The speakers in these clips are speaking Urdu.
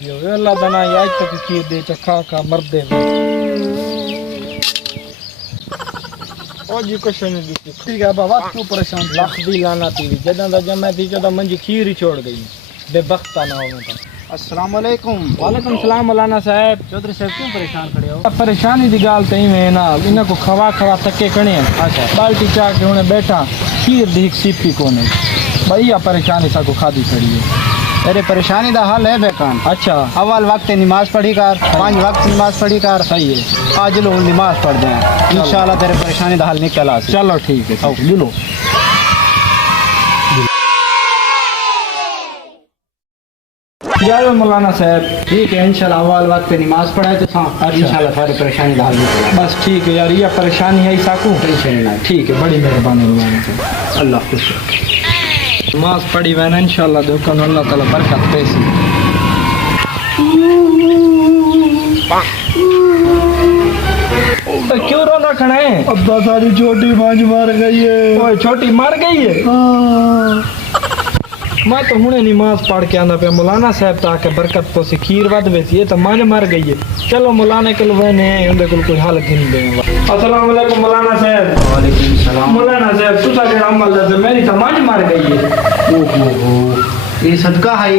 اللہ دنا آج تک کھیر دے چکھا کھا مردے جی کچھ نہیں دیتی ٹھیک ہے بابا کیوں پریشان لکھ دی لانا تھی جداں دا جمع تھی جداں منجی کھیر ہی چھوڑ گئی بے بختہ نہ ہو میں السلام علیکم۔ وعلیکم السلام مولانا صاحب چودھری صاحب کیوں پریشان کھڑے ہو پریشانی دی گال تے میں نا انہاں کو کھوا تکے کھڑے ہیں اچھا بالٹی چا کے ہنے بیٹھا کھیر دی ایک سیپی کونے بھائی پریشانی سا کو کھادی کھڑی ہے ارے پریشانی دا حل ہے بیکان۔ اچھا اول وقت نماز پڑھی کر 5 وقت نماز پڑھی کر صحیح ہے آج لو نماز پڑھ دیں انشاءاللہ تیرے پریشانی دا حل نکل آ چلو ٹھیک ہے لو جاؤ مولانا صاحب ٹھیک ہے انشاءاللہ اول وقت نماز پڑھائے تو انشاءاللہ تیرے پریشانی دا حل نکل بس ٹھیک ہے یار یہ پریشانی ہے ساکو ٹینشن نہ ٹھیک ہے بڑی مہربانی مولانا صاحب اللہ خوش رکھے۔ نماز پڑھی وین انشاءاللہ دیکھو اللہ تعالی برکت دے سی کیوں رونا کھڑا ہے ابا ساری چھوٹی بانج مار گئی ہے۔ اوے چھوٹی مر گئی ہے میں تو ہنے نماز پڑھ کے آنا پہ مولانا صاحب تاکہ برکت تو سی کھیر ود ویسی یہ تو مانج مر گئی ہے چلو مولانا کل وینے ہیں اندے کل کوئی حل گن دیں السلام علیکم مولانا صاحب وعلیکم السلام۔ مولانا صاحب تسا کے عمل ہے میری تو مانج مر گئی ہے یہ صدقہ ہے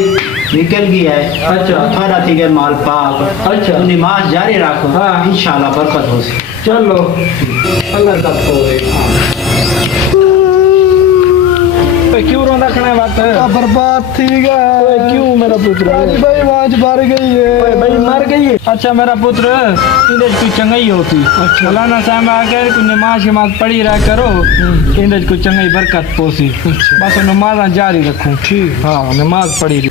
نکل گیا ہے اچھا تھوڑا تھی گئے مال پاک اچھا تو نماز جاری رکھو ہاں انشاءاللہ برکت ہو سی چلو اللہ تب کو کیوں رونا کھڑے وقت برباد تھی گئے کیوں میرا پتر بھائی مانج مر گئی ہے بھائی مر گئی ہے اچھا میرا پتر اندج کوئی چنگئی ہوتی مولانا صاحب آگر کوئی نماز شماز پڑھی رہا کرو اندج کوئی چنگئی برکت پوسی بس نماز جاری رکھوں ٹھیک ہاں نماز پڑھی رہی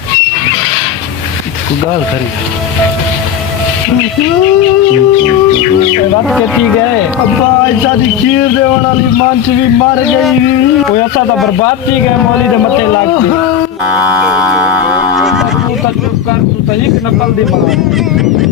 کوئی گال کری وقت کہتی گئے ابا ایسا دی کھیر دے والی مانچ بھی مر گئی کوئی ایسا تو برباد تھی گئے مولی دے متے لاگتی تو چپ کر تو ایک نقل دی مار